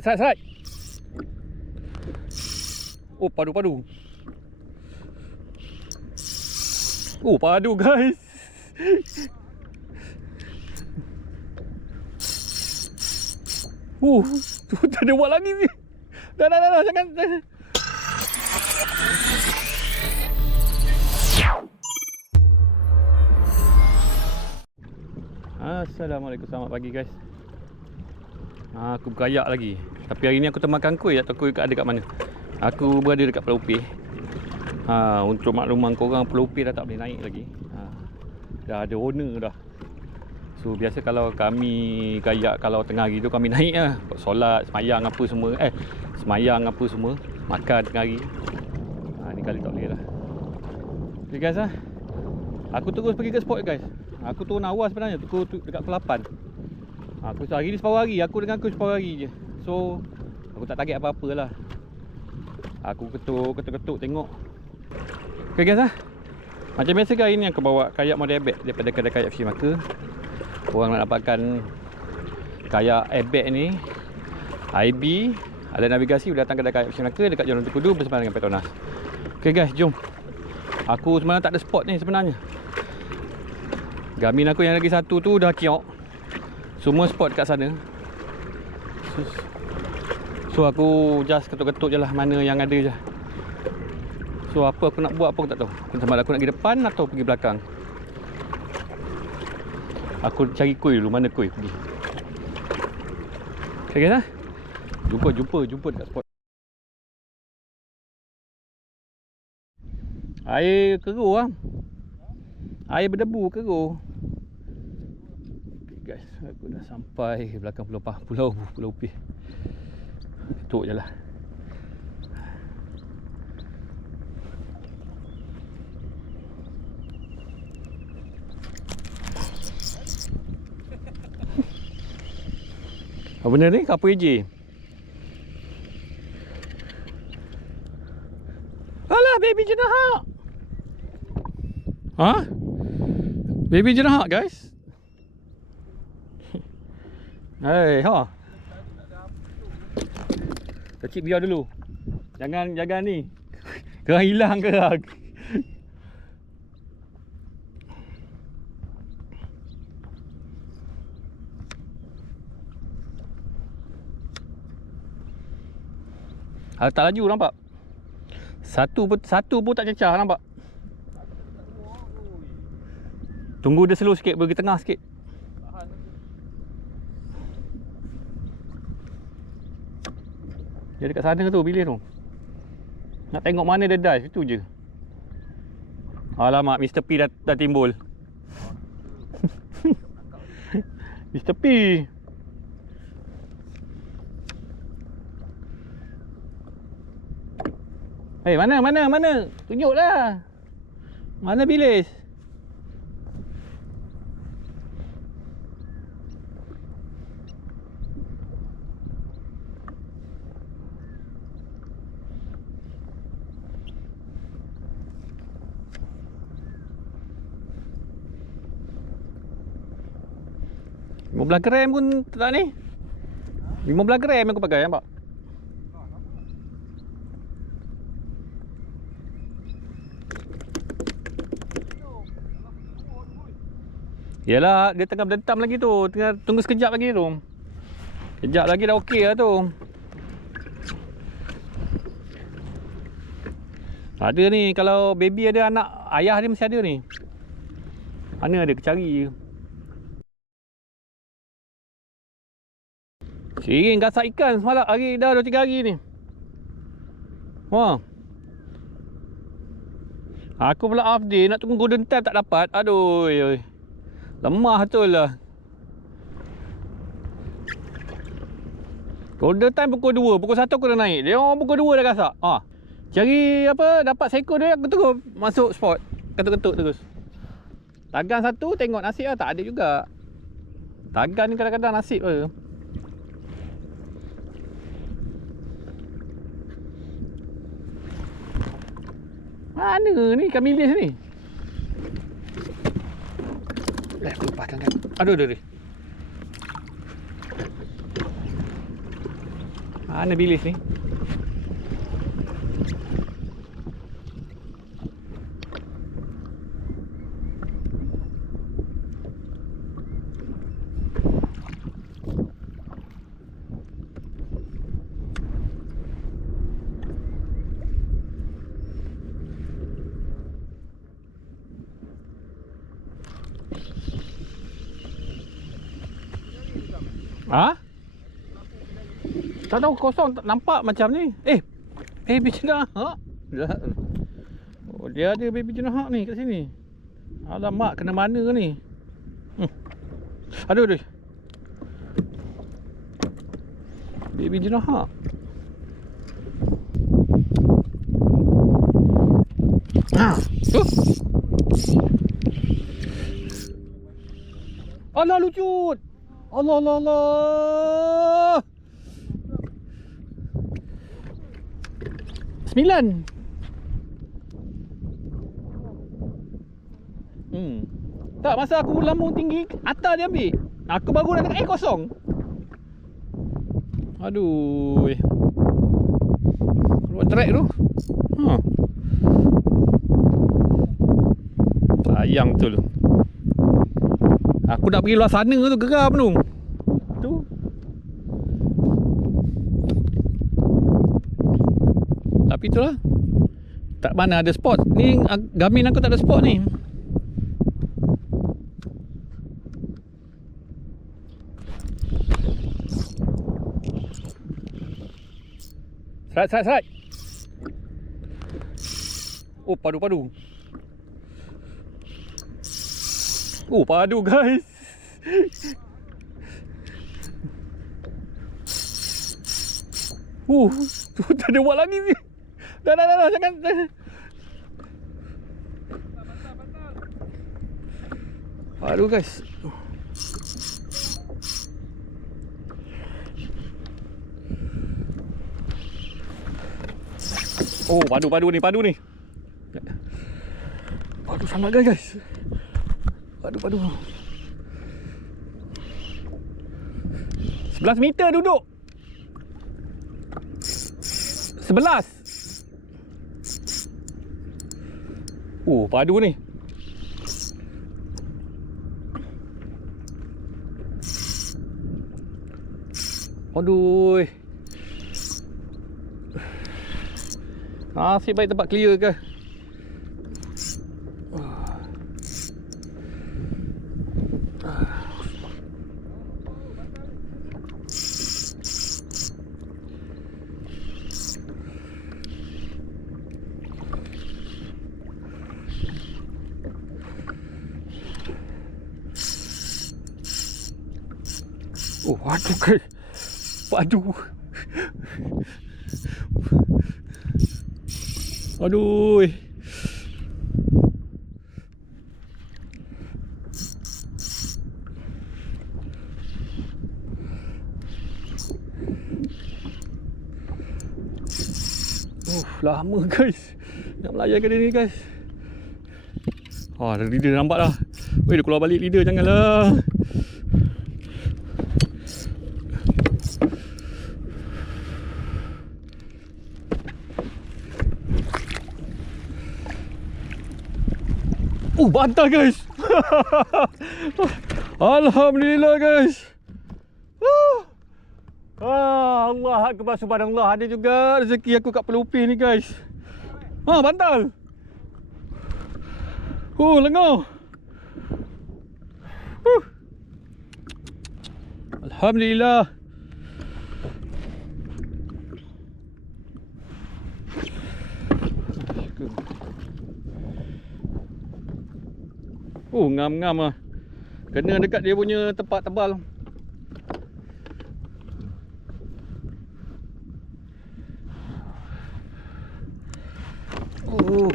Serat. Oh, padu. Oh, padu guys. Tu tak ada buat lagi ni. Dah, jangan. Assalamualaikum, selamat pagi guys. Aku berkayak lagi. Tapi hari ni aku termakan kuih. Tak tahu kuih ada kat mana. Aku berada dekat Pulau Upih. Untuk makluman korang, Pulau Upih dah tak boleh naik lagi. Dah ada owner dah. So biasa kalau kami kayak, kalau tengah hari tu kami naik lah, buat solat, semayang apa semua, makan tengah hari. Ni kali tak boleh lah. Okay guys, aku terus pergi ke spot guys. Aku turun awal sebenarnya, aku dekat pukul 8. Aku hari ni separuh hari, aku dengan aku separuh hari je. So aku tak target apa-apa lah. Aku ketuk tengok. Okay guys, macam biasa hari ni aku bawa kayak model airbag daripada kedai kayak Fish Marker. Korang nak dapatkan kayak airbag ni, IB, ada navigasi, boleh datang kedai kayak Fish Marker dekat Jalan Tukudu bersama dengan Petronas. Okay guys, jom. Aku sebenarnya tak ada spot ni sebenarnya. Garmin aku yang lagi satu tu dah kiok. Semua spot kat sana. So aku just ketuk-ketuk je lah mana yang ada je. So apa aku nak buat, apa aku tak tahu. Sama ada aku nak pergi depan atau pergi belakang. Aku cari kuih dulu, mana kuih pergi. Okay guys, jumpa dekat spot. Air keruh lah. Air berdebu keruh. Okay guys, aku dah sampai belakang Pulau Upih. Ketuk je lah. Apa benda ni? Kapur AJ. Alah, baby jenahak. Baby jenahak guys. Hey, kecil biar dulu. Jangan ni. Kerang hilang kerang. Tak laju nampak. Satu pun tak cecah nampak. Tunggu dia slow sikit, pergi tengah sikit. Dia dekat sana tu, bilis tu. Nak tengok mana dia dive, itu je. Alamak, Mr. P dah timbul. Mr. P. Hey, mana? Tunjuklah. Mana bilis? $15 gram pun tak ni. 15 gram aku pakai, nampak? Yalah, dia tengah berdentam lagi tu. Tengah tunggu sekejap lagi tu. Sekejap lagi dah okey lah tu. Ada ni, kalau baby ada anak, ayah dia mesti ada ni. Mana ada, cari je. Siring gasak ikan semalam, hari dah 2-3 hari ni. Wah. Aku pula half day, nak tunggu golden time tak dapat. Aduh. Lemah betul lah. Golden time pukul 2, pukul 1 aku dah naik. Dia orang pukul 2 dah gasak. Cari apa, dapat seekor dia, aku terus masuk spot. Ketuk-ketuk terus. Tagan satu, tengok nasib lah, tak ada juga. Tagan ni kadang-kadang nasib je. Mana ni ikan bilis ni? Aku lepaskan kan. Aduh. Mana bilis ni? Ha? Tak tahu, kosong, tak nampak macam ni. Baby jenahak. Oh, dia ada baby jenahak ni kat sini. Alamak, kena mana ni? Aduh. Baby jenahak. Alah, lucut. Allah. 9. Tak, masa aku lambung tinggi, atas dia ambil. Aku baru nak tengok kosong. Aduh. Keluar track tu. Sayang betul. Aku nak pergi luar sana tu, geram tu. Tu. Tapi tu lah, tak mana ada spot. Ni Garmin aku tak ada spot ni. Serat. Oh, padu. Oh, padu guys. Tu tak ada buat lagi ni. Dah, jangan. Padu guys. Oh, padu ni. Padu sangat guys. Padu. 11 meter duduk. 11. Oh, padu ni. Aduh. Nasib baik tempat clear ke. Oh, aduh guys. Padu. Aduh. Lama guys nak melayarkan dia ni guys. Ada leader nampak dah. Weh, dia keluar balik leader, janganlah. Bantal guys. Alhamdulillah guys. Allah akbar, subhanallah. Ada juga rezeki aku kat pelupih ni guys. Bantal. Lengar. Alhamdulillah. Ngam-ngam lah. Kena dekat dia punya tempat tebal.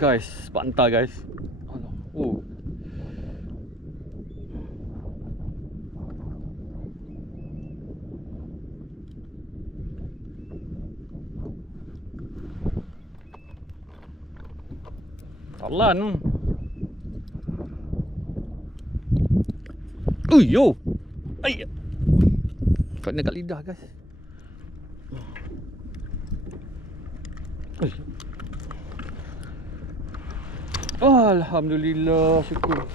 Guys, bantal guys. Talan. Yo. Kena kat lidah guys. Alhamdulillah, syukur.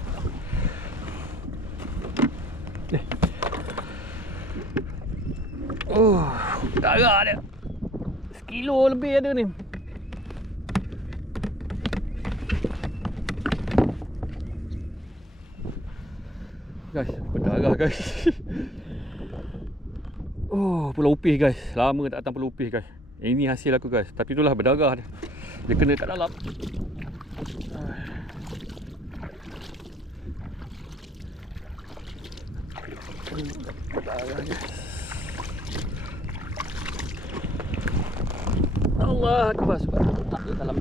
Darah dia. Sekilo lebih ada ni. Guys, berdarah guys. Pulau Upih guys. Lama tak datang Pulau Upih guys. Ini hasil aku guys. Tapi itulah berdarah dia. Dia kena kat dalam. Berdarah guys. Allah Akbar. Tak ada dalam.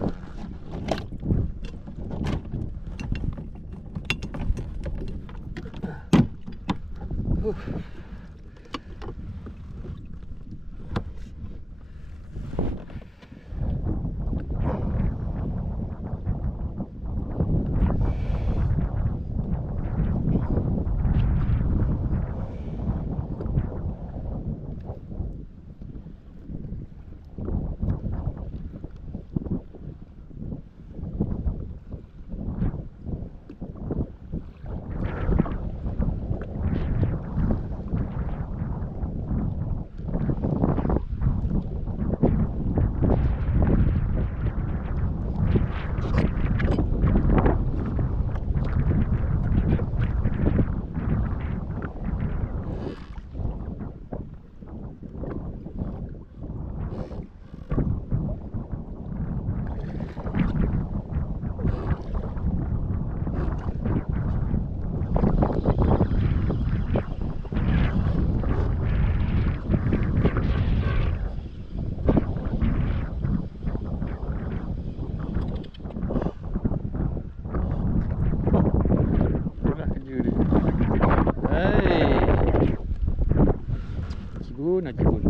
Nak cibun.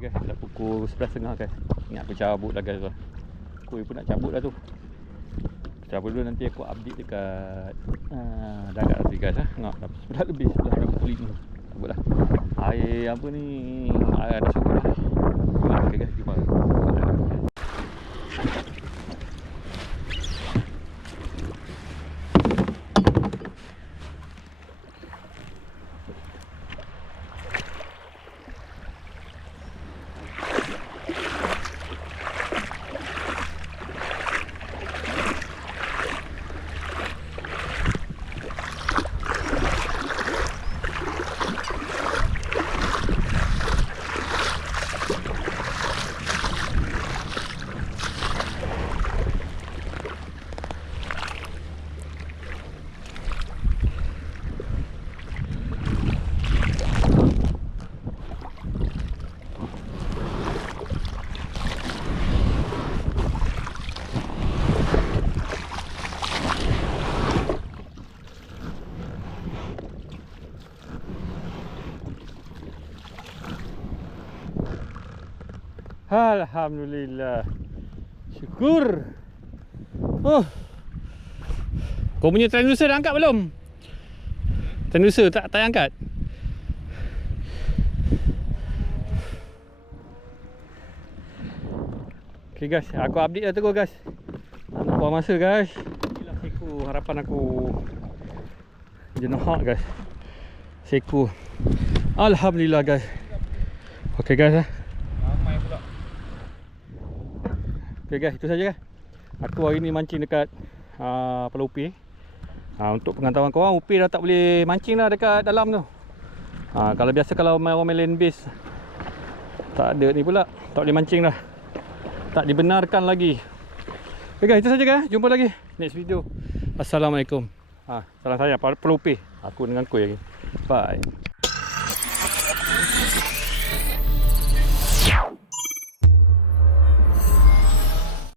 Okay, dah pukul 11.30 guys. Ingat aku cabut dah guys. Aku pun nak cabut dah tu. Cabut dulu, nanti aku update dekat darat nanti guys. Tengok dah 11 lebih, 11.25. Cabut lah. Air apa ni, air dah cukup lah. Okay guys, jumpa. Alhamdulillah. Syukur. Kau punya transducer dah angkat belum? Transducer tak angkat. Okay guys, aku update dah terus guys. Nak buang masa guys. Inilah Seiko harapan aku. Jenuh guys. Seiko. Alhamdulillah guys. Okay guys. Okay guys, itu saja. Aku hari ni mancing dekat Pulau Upih. Untuk pengetahuan korang, Upih dah tak boleh mancing dah dekat dalam tu. Kalau biasa kalau main land base, tak ada ni pula, tak boleh mancing dah. Tak dibenarkan lagi. Okay guys, itu saja guys. Jumpa lagi next video. Assalamualaikum. Salam saya Pulau Upih. Aku dengan Kuy lagi. Bye.